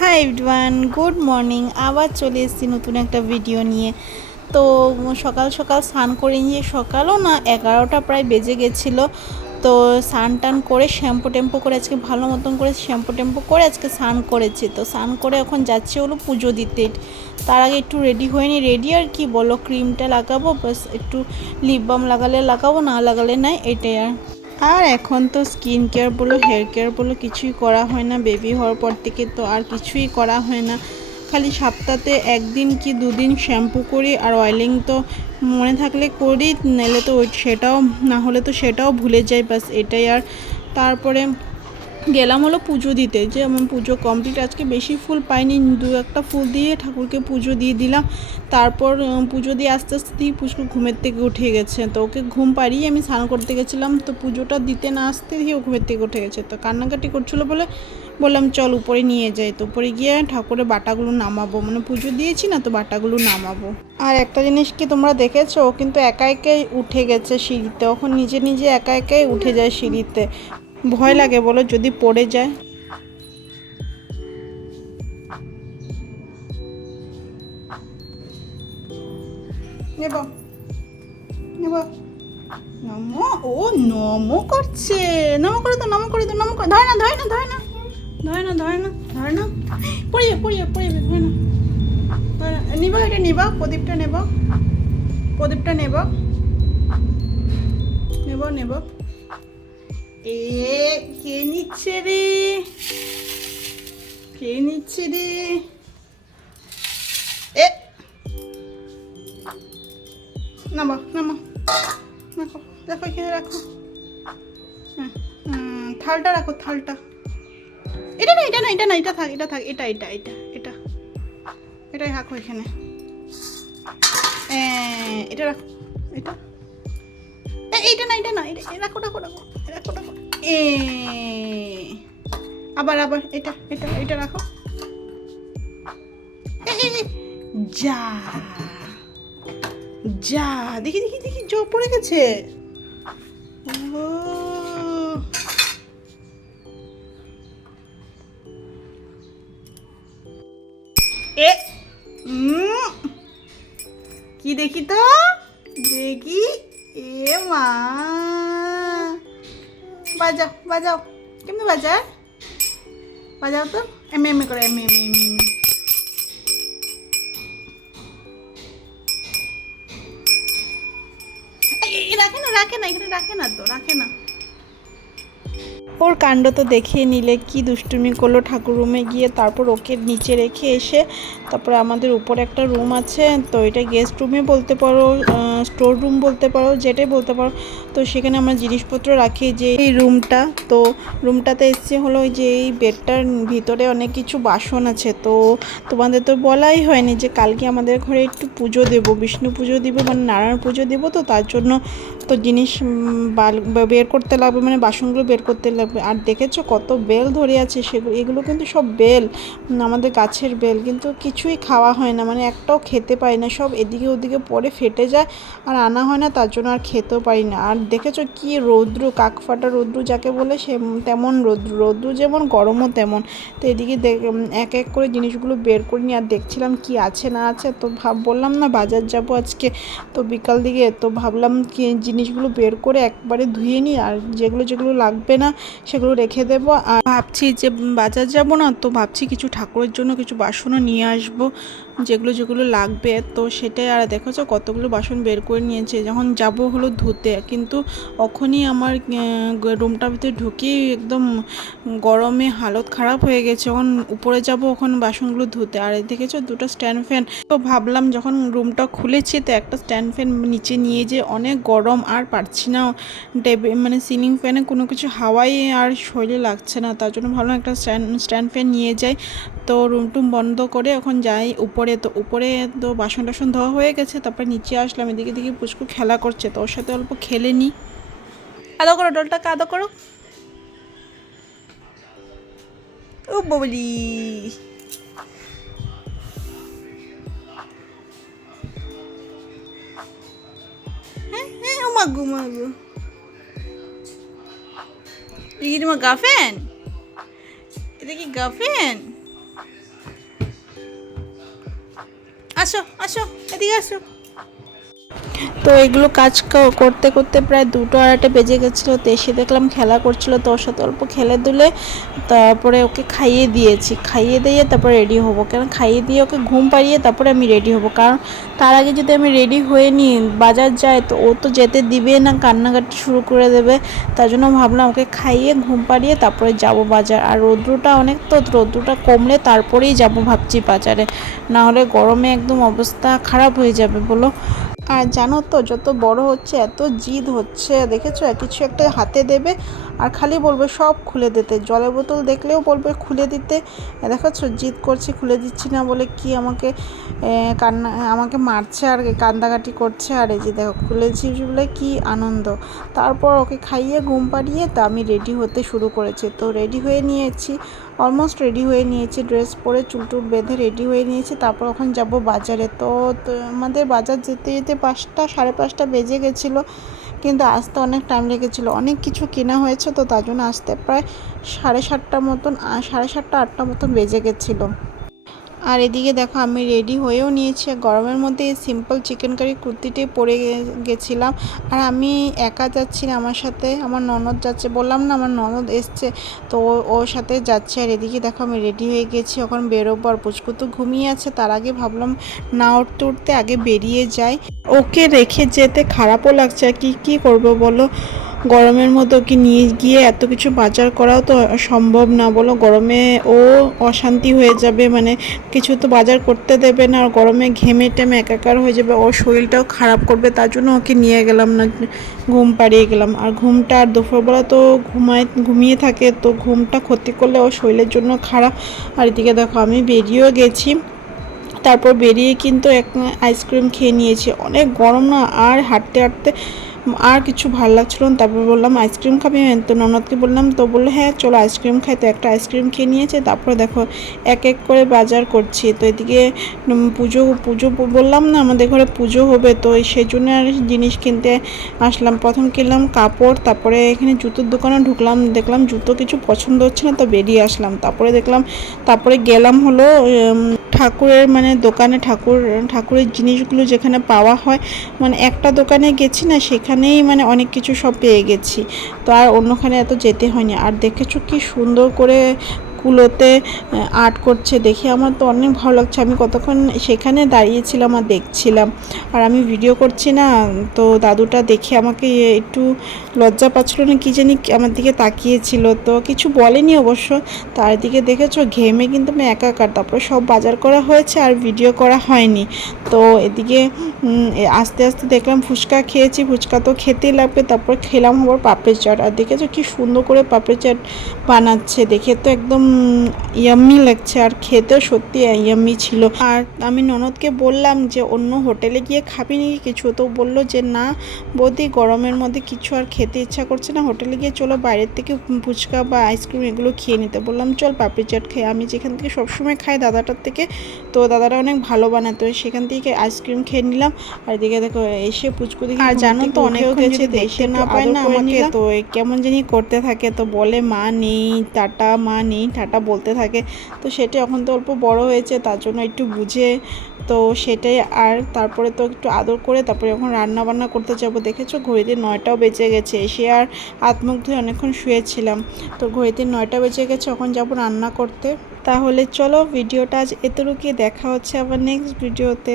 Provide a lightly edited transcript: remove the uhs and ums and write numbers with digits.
Hi everyone, good morning. আবার চলে এসেছি নতুন একটা ভিডিও নিয়ে। তো সকাল সকাল স্নান করে নিয়ে, সকালও না 11টা প্রায় বেজে গেছিলো। তো স্নান টান করে শ্যাম্পু টেম্পু করে আজকে ভালো মতন করে শ্যাম্পু টেম্পু করে আজকে স্নান করেছি। তো স্নান করে এখন যাচ্ছি হলো পুজো দিতে। তার আগে একটু রেডি হয়নি, রেডি আর কি বলো, ক্রিমটা লাগাবো, বাস একটু লিপ বাম লাগালে লাগাবো, না লাগালে নাই, এটাই। আর এখন তো স্কিন কেয়ার বলো, হেয়ার কেয়ার বলো, কিছুই করা হয় না। বেবি হওয়ার পর থেকে তো আর কিছুই করা হয় না। খালি সপ্তাহে একদিন কি দুদিন শ্যাম্পু করি, আর অয়েলিং তো মনে থাকলে করি, নাহলে তো সেটাও না হলে তো সেটাও ভুলে যাই, বাস এটাই। আর তারপরে গেলাম হলো পুজো দিতে, যে আমার পুজো কমপ্লিট। আজকে বেশি ফুল পাইনি, দু একটা ফুল দিয়ে ঠাকুরকে পুজো দিয়ে দিলাম। তারপর পুজো দিয়ে আস্তে আস্তে দিয়ে পুষ্কু ঘুমের থেকে উঠে গেছে। তো ওকে ঘুম পাড়িয়ে আমি স্নান করতে গেছিলাম, তো পুজোটা দিতে না আসতে দিয়ে ও ঘুমের থেকে উঠে গেছে। তো কান্নাকাটি করছিলো বলে বললাম চল উপরে নিয়ে যাই। তো উপরে গিয়ে ঠাকুরের বাটাগুলো নামাবো, মানে পুজো দিয়েছি না, তো বাটাগুলো নামাবো। আর একটা জিনিস কি তোমরা দেখেছো, ও কিন্তু একা একাই উঠে গেছে সিঁড়িতে। ওখন নিজে নিজে একা একাই উঠে যায় সিঁড়িতে। ভয় লাগে বলো যদি পড়ে যায়। নেব নেব নমো, ও নমো করছে। নমো করে তো, নমো করে তো, নমো করে। ধরে না ধরে না ধরে না ধরে না ধরে না ধরে না, পড়িয়ে পড়িয়ে পড়িয়ে, ধরে না ধরে না। নিবা, এটা নিবা, প্রদীপটা নেব, প্রদীপটা নেব নেব নেব। এ কে নিচ্ছে রে, কে নিচ্ছে রে? এ নামো নামো, রাখো, দেখো এখানে রাখো। হ্যাঁ, থালটা রাখো, থালটা। এটা না, এটা না, এটা না, এটা থাক, এটা থাক, এটা এটা এটা এটা এটাই রাখো এখানে। এটা রাখো, এটা। এইটা না, এটা না, এটা রাখো রাখো রাখো রাখো রাখো। এ আবার আবার এটা এটা এটা রাখো। যা যা, দেখি দেখি দেখি, জল পড়ে গেছে। ও এ কি দেখি তো, দেখি। এ মা, বাজাও বাজাও, কেমনি বাজায়, বাজাও তো। এমনি এমনি করে, এমনি এমনি এমনি এমনি। রাখে না, রাখে না, এখানে রাখে না, তো রাখে না। ওর কাণ্ড তো দেখিয়ে নিলে, কি দুষ্টুমি করলো ঠাকুর রুমে গিয়ে। তারপর ওকে নিচে রেখে এসে তারপরে আমাদের উপরে একটা রুম আছে, তো এটা গেস্ট রুমে বলতে পারো, স্টোর রুম বলতে পারো, যেটাই বলতে পারো। তো সেখানে আমরা জিনিসপত্র রাখি, যে এই রুমটা। তো রুমটাতে এসছে হলো ওই যে এই বেডটার ভিতরে অনেক কিছু বাসন আছে। তো তোমাদের তো বলাই হয়নি যে কালকে আমাদের ঘরে একটু পুজো দেবো, বিষ্ণু পুজো দিব, মানে নারায়ণ পুজো দেবো। তো তার জন্য তো জিনিস বের করতে লাগবে, মানে বাসনগুলো বের করতে লাগবে। আর দেখেছো কত বেল ধরে আছে, সেগুলো এগুলো কিন্তু সব বেল, আমাদের গাছের বেল, কিন্তু কিছুই খাওয়া হয় না, মানে একটাও খেতে পারি না, সব এদিকে ওদিকে পড়ে ফেটে যায়, আর আনা হয় না, তার জন্য আর খেতেও পারি না। আর দেখেছো কি রৌদ্র, কাকফাটা রৌদ্র যাকে বলে, সে তেমন রৌদ্র, রৌদ্র যেমন গরমও তেমন। তো এদিকে এক এক করে জিনিসগুলো বের করে নিয়ে আর দেখছিলাম কি আছে না আছে। তো বললাম না বাজার যাব আজকে, তো বিকাল দিকে, তো ভাবলাম কি জিনিসগুলো বের করে একবারে ধুয়ে নিই, আর যেগুলো যেগুলো লাগবে না সেগুলো রেখে দেবো। আর ভাবছি যে বাজার যাব না, তো ভাবছি কিছু ঠাকুরের জন্য কিছু বাসনও নিয়ে আসবো, যেগুলো যেগুলো লাগবে। তো সেটাই। আর দেখেছো কতগুলো বাসন বের করে নিয়েছে, যখন যাব হলো ধুতে, কিন্তু তখনই আমার রুমটার ভিতরে ঢুকি একদম গরমে হালত খারাপ হয়ে গেছে। যখন উপরে যাব ওখানে বাসনগুলো ধুতে। আর দেখেছো দুটো স্ট্যান্ড ফ্যান। তো ভাবলাম যখন রুমটা খুলেছি, তো একটা স্ট্যান্ড ফ্যান নিচে নিয়ে যে, অনেক গরম আর পারছি না, মানে সিলিং ফ্যানে কোনো কিছু হাওয়াই আর শরীরে লাগছে না, তার জন্য ভাবলাম একটা স্ট্যান্ড ফ্যান নিয়ে যাই। তো রুম টুম বন্ধ করে এখন যাই উপরে। তো উপরে তো বাসন টাসন ধোয়া হয়ে গেছে, তারপরে নিচে আসলাম। এদিকে দেখি পুচকু খেলা করছে, তো ওর সাথে অল্প খেলে নিই। আদো করো, ডলটাকে আদো করো। ও ববলি, হ্যাঁ হ্যাঁ, ও মাগু মাগু, এটা কি তোমার গার্লফ্রেন্ড? এটা কি গার্লফ্রেন্ড? আসো আসো, এদিকে আসো। তো এগুলো কাজ করতে করতে প্রায় 2টো 2:30 বেজে গেছিলো। তো এসে দেখলাম খেলা করছিল, তো ওর সাথে অল্প খেলে দুলে তারপরে ওকে খাইয়ে দিয়েছি। খাইয়ে দিয়ে তারপরে রেডি হবো, কেন খাইয়ে দিয়ে ওকে ঘুম পাড়িয়ে তারপরে আমি রেডি হব। কারণ তার আগে যদি আমি রেডি হয়ে নিই বাজার যাই তো ও তো যেতে দিবে না, কান্নাকাটি শুরু করে দেবে। তার জন্য ভাবলাম ওকে খাইয়ে ঘুম পাড়িয়ে তারপরে যাব বাজার। আর রৌদ্রটা অনেক, তো রৌদ্রটা কমলে তারপরেই যাব ভাবছি বাজারে, না হলে গরমে একদম অবস্থা খারাপ হয়ে যাবে বলো। আর জানো তো যত বড় হচ্ছে এত জিদ হচ্ছে, দেখেছো কিছু একটা হাতে দেবে আর খালি বলবে সব খুলে দিতে, জলের বোতল দেখলেও বলবে খুলে দিতে। দেখেছো জিদ করছি, খুলে দিচ্ছি না বলে কি আমাকে আমাকে মারছে আর কান্দাকাটি করছে। আর এই যে দেখো খুলেছি বলে কি আনন্দ। তারপর ওকে খাইয়ে ঘুম পাড়িয়ে তা আমি রেডি হতে শুরু করেছি। তো রেডি হয়ে নিয়েছি, অলমোস্ট রেডি হয়ে নিয়েছি, ড্রেস পরে চুল টুল বেঁধে রেডি হয়ে নিয়েছি। তারপর ওখানে যাব বাজারে। তো আমাদের বাজার যেতে যেতে 5টা 5:30 বেজে গেছিলো, কিন্তু আসতে অনেক টাইম লেগেছিলো। অনেক কিছু কেনা হয়েছে তো তার জন্য আসতে প্রায় 7:30 মতন, 7:30 8টা মতন বেজে গেছিলো। আর এদিকে দেখো আমি রেডি হয়েও নিয়েছি। গরমের মধ্যে এই সিম্পল চিকেন কারি কুর্তিটাই পরে গেছিলাম। আর আমি একা যাচ্ছি না, আমার সাথে আমার ননদ যাচ্ছে, বললাম না আমার ননদ এসছে, তো ওর সাথে যাচ্ছে। আর এদিকে দেখো আমি রেডি হয়ে গেছি, এখন বেরোবো। আর পুচকু তো ঘুমিয়ে আছে, তার আগে ভাবলাম না উঠতে উঠতে আগে বেরিয়ে যাই। ওকে রেখে যেতে খারাপও লাগছে, আর কি করবো বলো, গরমের মধ্যে ওকে নিয়ে গিয়ে এত কিছু বাজার করাও তো সম্ভব না বলো। গরমে ও অশান্তি হয়ে যাবে, মানে কিছু তো বাজার করতে দেবে না, আর গরমে ঘেমে টেমে একাকার হয়ে যাবে, ওর শরীরটাও খারাপ করবে। তার জন্য ওকে নিয়ে গেলাম না, ঘুম পাড়িয়ে গেলাম। আর ঘুমটা আর দুপুরবেলা তো ঘুমিয়ে থাকে, তো ঘুমটা ক্ষতি করলে ওর শরীরের জন্য খারাপ। আর এদিকে দেখো আমি বেরিয়েও গেছি। তারপর বেরিয়ে কিন্তু এক আইসক্রিম খেয়ে নিয়েছি, অনেক গরম না, আর হাঁটতে হাঁটতে আর কিছু ভালো লাগছিল না। তারপর বললাম আইসক্রিম খাবি, তো ননদকে বললাম, তো বললো হ্যাঁ চলো আইসক্রিম খাই। তো একটা আইসক্রিম খেয়ে নিয়েছে। তারপরে দেখো এক এক করে বাজার করছি। তো এদিকে পুজো পুজো বললাম না আমাদের ঘরে পুজো হবে, তো সেই জন্য আর জিনিস কিনতে আসলাম। প্রথম কিনলাম কাপড়, তারপরে এখানে জুতোর দোকানে ঢুকলাম, দেখলাম জুতো কিছু পছন্দ হচ্ছে না, তো বেরিয়ে আসলাম। তারপরে গেলাম হলো ঠাকুরের মানে দোকানে, ঠাকুরের জিনিসগুলো যেখানে পাওয়া হয়, মানে একটা দোকানে গেছি না, সেখানেই মানে অনেক কিছু সব পেয়ে গেছি। তো আর অন্যখানে এত যেতে হয়নি। আর দেখেছো কি সুন্দর করে কুলোতে আর্ট করছে, দেখে আমার তো অনেক ভালো লাগছে। আমি কতক্ষণ সেখানে দাঁড়িয়েছিলাম আর দেখছিলাম, আর আমি ভিডিও করছি না, তো দাদুটা দেখে আমাকে একটু লজ্জা পাচ্ছিল না কি জানি, আমার দিকে তাকিয়েছিল, তো কিছু বলেনি অবশ্য। তার দিকে দেখেছো ঘেমে কিন্তু আমি একাকার। তারপরে সব বাজার করা হয়েছে আর ভিডিও করা হয়নি। তো এদিকে আস্তে আস্তে দেখলাম ফুচকা খেয়েছি, ফুচকা তো খেতেই লাগবে। তারপর খেলাম আবার পাপড়ি চাট। আর দেখেছো কি সুন্দর করে পাপড়ি চাট বানাচ্ছে, দেখে তো একদম ইয়াম্মি লাগছে, আর খেতেও সত্যি ইয়াম্মি ছিল। আর আমি ননদকে বললাম যে অন্য হোটেলে গিয়ে খাবি নাকি কিছু, তো বললো যে না বৌদি গরমের মধ্যে কিছু আর খেতে ইচ্ছা করছে না, হোটেলে গিয়ে চলো বাইরের থেকে ফুচকা বা আইসক্রিম এগুলো খেয়ে নিতে। বললাম চল পাপড়ি চাট খাই, আমি যেখান থেকে সবসময় খাই দাদাটার থেকে, তো দাদাটা অনেক ভালো বানাতো, সেখান থেকে আইসক্রিম খেয়ে নিলাম। আর এদিকে দেখো এসে পুচকু দিকে, আর জানো তো অনেকেও গেছে দেখতে না পায় না আমাকে, তো কেমন জানি করতে থাকে, তো বলে মা নেই টাটা, মা নেই টাটা বলতে থাকে। তো সেটা এখন তো অল্প বড় হয়েছে, তার জন্য একটু বুঝে, তো সেটাই। আর তারপরে তো একটু আদর করে তারপরে এখন রান্না বান্না করতে যাব। দেখেছো ঘড়িতে 9টাও বেজে গেছে, এসে আর হাত মুখ ধুয়ে অনেকক্ষণ শুয়েছিলাম, তো ঘড়িতে 9টা বেজে গেছে, এখন যাব রান্না করতে। তাহলে চলো ভিডিওটা আজ এতটুকুই, দেখা হচ্ছে আবার নেক্সট ভিডিওতে।